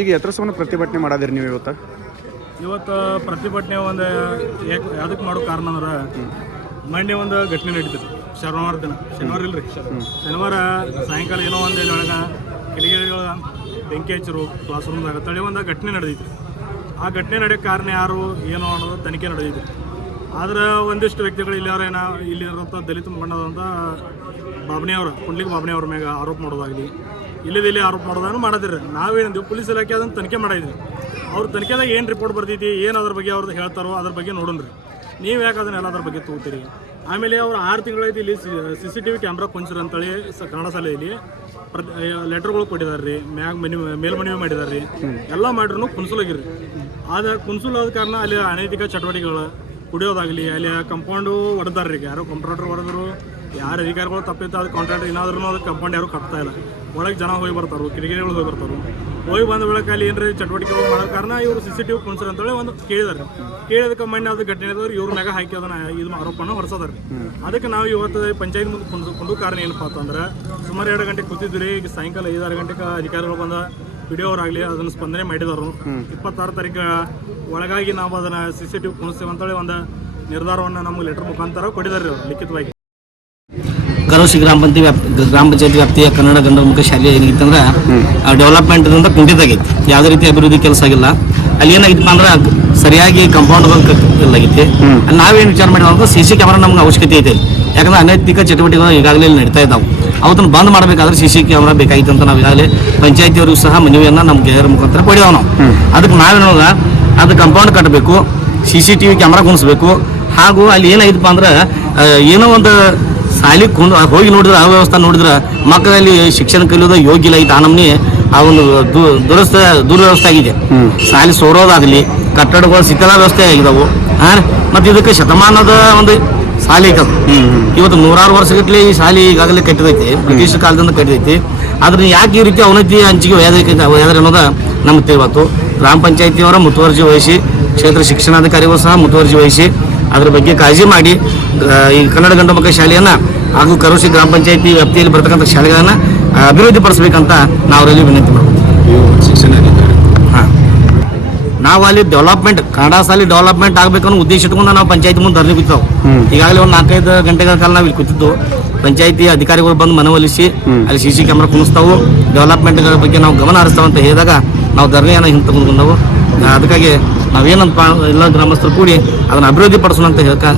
ಈಗ ಎತ್ತರಸವನ್ನು ಪ್ರತಿಭಟನೆ ಮಾಡೋದಿರಿ ನೀವು ಇವತ್ತು ಪ್ರತಿಭಟನೆ ಒಂದು ಯಾವುದಕ್ಕೆ ಮಾಡೋ ಕಾರಣ ಅಂದ್ರೆ ಮೊನ್ನೆ ಒಂದು ಘಟನೆ ನಡೀತದೆ ಶನಿವಾರ ದಿನ ಶನಿವಾರ ಇಲ್ರಿ ಶನಿವಾರ ಸಾಯಂಕಾಲ ಏನೋ ಒಂದು ಒಳಗೆ ಕಿಡಿಗೇಡಿಗಳ ಬೆಂಕಿ ಹಚ್ಚರು ಕ್ಲಾಸ್ ರೂಮ್ದಾಗ ತಳಿ ಒಂದು ಘಟನೆ ನಡೆದೈತಿ. ಆ ಘಟನೆ ನಡೆಯೋಕ್ಕೆ ಕಾರಣ ಯಾರು ಏನೋ ಅನ್ನೋದು ತನಿಖೆ ನಡೆದೈತಿ. ಆದ್ರೆ ಒಂದಿಷ್ಟು ವ್ಯಕ್ತಿಗಳು ಇಲ್ಲಿರೋಂಥ ದಲಿತ ಮುಖಂಡದಂಥ ಬಾಬಣಿಯವರು ಕುಂಡ್ಲಿಗೆ ಬಾಬಣಿಯವ್ರ ಮ್ಯಾಗ ಆರೋಪ ಮಾಡೋದಾಗಲಿ ಇಲ್ಲಿ ಆರೋಪ ಮಾಡೋದಾನು ಮಾಡೋದಿರಿ. ನಾವೇನಂತೀವಿ ಪೊಲೀಸ್ ಇಲಾಖೆ ಅದನ್ನು ತನಿಖೆ ಮಾಡಿದ್ವಿ. ಅವ್ರ ತನಿಖೆದಾಗ ಏನು ರಿಪೋರ್ಟ್ ಬರ್ತೈತಿ ಏನು ಅದ್ರ ಬಗ್ಗೆ ಅವ್ರದ್ದು ಹೇಳ್ತಾರೋ ಅದ್ರ ಬಗ್ಗೆ ನೋಡೋಣ್ರಿ. ನೀವು ಯಾಕೆ ಅದನ್ನೆಲ್ಲ ಅದ್ರ ಬಗ್ಗೆ ತೊಗೋತೀರಿ. ಆಮೇಲೆ ಅವ್ರು 6 ತಿಂಗಳೈತಿ ಇಲ್ಲಿ CCTV ಕ್ಯಾಮ್ರಾ ಕುಂಚಿರ ಅಂತೇಳಿ ಕನ್ನಡ ಶಾಲೆಯಲ್ಲಿ ಲೆಟರ್ಗಳು ಕೊಟ್ಟಿದ್ದಾರೆ ರೀ, ಮೇಲ್ಮನವಿ ಮಾಡಿದಾರೆ ರೀ, ಎಲ್ಲ ಮಾಡ್ರೂ ಕುನ್ಸುಲಾಗಿರಿ. ಆದ ಕುನ್ಸುಲಾದ ಕಾರಣ ಅಲ್ಲಿ ಅನೈತಿಕ ಚಟುವಟಿಕೆಗಳು ಕುಡಿಯೋದಾಗಲಿ ಅಲ್ಲಿ ಕಂಪೌಂಡು ಹೊಡೆದಾರ ರೀ. ಯಾರೋ ಕಾಂಟ್ರಾಕ್ಟರ್ ಹೊಡೆದ್ರು, ಯಾರು ಅಧಿಕಾರಿಗಳು ತಪ್ಪಿತ್ತು ಅದು ಕಾಂಟ್ರಾಕ್ಟರ್ ಏನಾದ್ರೂ ಅದು ಕಂಪೌಂಡ್ ಯಾರು ಕಟ್ತಾ ಇಲ್ಲ. ಒಳಗೆ ಜನ ಹೋಗಿ ಬರ್ತಾರೆ, ಕಿಡಿಗೇಡಿಗಳು ಹೋಗಿ ಬರ್ತಾರೆ. ಹೋಗಿ ಬಂದ ಬೆಳಕ ಅಲ್ಲಿ ಏನ್ರಿ ಚಟುವಟಿಕೆಗಳು ಮಾಡೋ ಕಾರಣ ಇವರು CCTV ಕುನ್ಸರ್ ಅಂತೇಳಿ ಒಂದು ಕೇಳಿದಾರೆ. ಕೇಳಿದಕ್ಕೆ ಮೊನ್ನೆ ಅದು ಘಟನೆ ಇದ್ದವ್ರು ಇವ್ರ ಮ್ಯಾಗ ಹಾಕಿ ಅದನ್ನ ಇದು ಆರೋಪನ ಹೊರಸದಾರೆ. ಅದಕ್ಕೆ ನಾವು ಇವತ್ತು ಪಂಚಾಯತ್ ಮುಂದೆ ಕೊಂಡು ಕಾರಣ ಏನಪ್ಪ ಅಂತಂದ್ರೆ ಸುಮಾರು 2 ಗಂಟೆಗೆ ಕೂತಿದ್ವಿ. ಈಗ ಸಾಯಂಕಾಲ 5-6 ಗಂಟೆಗೆ ಅಧಿಕಾರಿಗಳು ಬಂದ ವಿಡಿಯೋ ಅವರಾಗಲಿ ಅದನ್ನು ಸ್ಪಂದನೆ ಮಾಡಿದವರು. 26 ತಾರೀಕು ಒಳಗಾಗಿ ನಾವು ಅದನ್ನು CCTV ಕುಣಿಸ್ತೇವೆ ಅಂತೇಳಿ ಒಂದು ನಿರ್ಧಾರವನ್ನು ನಮಗೆ ಲೆಟರ್ ಮುಖಾಂತರ ಕೊಟ್ಟಿದ್ದಾರೆ ಅವರು ಲಿಖಿತವಾಗಿ. ಕರೋಶಿ ಗ್ರಾಮ ಪಂಚಾಯತಿ ವ್ಯಾಪ್ತಿಯ ಕನ್ನಡ ಗಂಧರ್ಮುಖ ಶಾಲೆ ಏನಾಗಿತ್ತಂದ್ರೆ ಡೆವಲಪ್ಮೆಂಟ್ದಿಂದ ಕುಂಠಿತಾಗೈತಿ. ಯಾವುದೇ ರೀತಿ ಅಭಿವೃದ್ಧಿ ಕೆಲಸ ಆಗಿಲ್ಲ. ಅಲ್ಲಿ ಏನಾಗಿತ್ತಪ್ಪ ಅಂದ್ರೆ ಸರಿಯಾಗಿ ಕಂಪೌಂಡ್ಗಳು ಇಲ್ಲಾಗೈತಿ. ಅಲ್ಲಿ ನಾವೇನು ವಿಚಾರ ಮಾಡಿದ್ರೆ CC ಕ್ಯಾಮ್ರಾ ನಮ್ಗೆ ಅವಶ್ಯಕತೆ ಐತೆ. ಯಾಕಂದ್ರೆ ಅನೈತಿಕ ಚಟುವಟಿಕೆಗಳು ಈಗಾಗಲೇ ಇಲ್ಲಿ ನಡೀತಾ ಇದ್ದಾವೆ. ಅವತ್ತನ್ನು ಬಂದ್ ಮಾಡಬೇಕಾದ್ರೆ CC ಕ್ಯಾಮ್ರಾ ಬೇಕಾಗಿತ್ತು ಅಂತ ನಾವು ಈಗಾಗಲೇ ಪಂಚಾಯತಿಯವ್ರಿಗೂ ಸಹ ಮನವಿಯನ್ನು ನಮ್ಮ ಗೆಳೆಯರ ಮುಖಾಂತರ ಪಡೆಯವು ನಾವು. ಅದಕ್ಕೆ ನಾವೇನೋಗ ಅದು ಕಂಪೌಂಡ್ ಕಟ್ಟಬೇಕು, CCTV ಕ್ಯಾಮ್ರಾ ಕುಣಿಸ್ಬೇಕು. ಹಾಗೂ ಅಲ್ಲಿ ಏನಾಗಿತ್ತಪ್ಪ ಅಂದ್ರೆ ಏನೋ ಒಂದು ಶಾಲೆ ಹೋಗಿ ನೋಡಿದ್ರೆ ಅವ್ಯವಸ್ಥೆ ನೋಡಿದ್ರೆ ಮಕ್ಕಳಲ್ಲಿ ಶಿಕ್ಷಣ ಕಲಿಯೋದು ಯೋಗ್ಯ ಇಲ್ಲ. ಆ ನಮ್ನಿ ಆ ಒಂದು ದುರ್ವ್ಯವಸ್ಥೆ ಆಗಿದೆ. ಶಾಲೆ ಸೋರೋದಾಗಲಿ ಕಟ್ಟಡಗಳು ಶಿಥಿಲ ವ್ಯವಸ್ಥೆ ಆಗಿದಾವು. ಮತ್ತು ಇದಕ್ಕೆ ಶತಮಾನದ ಒಂದು ಶಾಲೆ ಐತದ. ಇವತ್ತು 100 ವರ್ಷಗಟ್ಟಲೆ ಈ ಶಾಲೆ ಈಗಾಗಲೇ ಕಟ್ಟಿದೈತಿ, ಬ್ರಿಟಿಷ್ ಕಾಲದಿಂದ ಕಟ್ಟಿದೈತಿ. ಆದ್ರೆ ಯಾಕೆ ಈ ರೀತಿ ಅವನತಿ ಹಂಚಿಕೆ ಯಾವ್ದಾರು ಅನ್ನೋದು ನಮ್ಗೆ ತಿಳಿವತ್ತು. ಗ್ರಾಮ ಪಂಚಾಯತಿಯವರ ಮುತುವರ್ಜಿ ವಹಿಸಿ, ಕ್ಷೇತ್ರ ಶಿಕ್ಷಣಾಧಿಕಾರಿಗಳು ಸಹ ಮುತುವರ್ಜಿ ವಹಿಸಿ ಅದ್ರ ಬಗ್ಗೆ ಕಾಳಜಿ ಮಾಡಿ ಈ ಕನ್ನಡ ಗಂಧರ್ಮುಖ ಶಾಲೆಯನ್ನು ಹಾಗೂ ಕರೋಶಿ ಗ್ರಾಮ ಪಂಚಾಯತಿ ವ್ಯಾಪ್ತಿಯಲ್ಲಿ ಬರ್ತಕ್ಕಂಥ ಶಾಲೆಗಳನ್ನು ಅಭಿವೃದ್ಧಿಪಡಿಸಬೇಕಂತ ನಾವು ಅವರಲ್ಲಿ ವಿನಂತಿ ಮಾಡ್ತೀವಿ. ನಾವು ಅಲ್ಲಿ ಡೆವಲಪ್ಮೆಂಟ್ ಕನ್ನಡ ಶಾಲೆ ಡೆವಲಪ್ಮೆಂಟ್ ಆಗಬೇಕನ್ನೋ ಉದ್ದೇಶ ಇಟ್ಕೊಂಡು ನಾವು ಪಂಚಾಯತಿ ಮುಂದೆ ಧರಣಿ ಕೂತಾವೆ. ಈಗಾಗಲೇ ಒಂದು 4-5 ಗಂಟೆಗಳ ಕಾಲ ನಾವು ಇಲ್ಲಿ ಕೂತಿದ್ದು. ಪಂಚಾಯತಿ ಅಧಿಕಾರಿಗಳು ಬಂದು ಮನವೊಲಿಸಿ ಅಲ್ಲಿ CC ಕ್ಯಾಮ್ರಾ ಕುಣಿಸ್ತಾವು, ಡೆವಲಪ್ಮೆಂಟ್ಗಳ ಬಗ್ಗೆ ನಾವು ಗಮನ ಹರಿಸ್ತಾವೆ ಅಂತ ಹೇಳಿದಾಗ ನಾವು ಧರಣಿಯನ್ನು ಹಿಂದೆ ತಗೊಂಡು ಬಂದವು. ಅದಕ್ಕಾಗಿ ನಾವೇನಂತ ಎಲ್ಲ ಗ್ರಾಮಸ್ಥರು ಕೂಡಿ ಅದನ್ನು ಅಭಿವೃದ್ಧಿ ಪಡಿಸೋಣ ಅಂತ ಹೇಳಕ್ಕೆ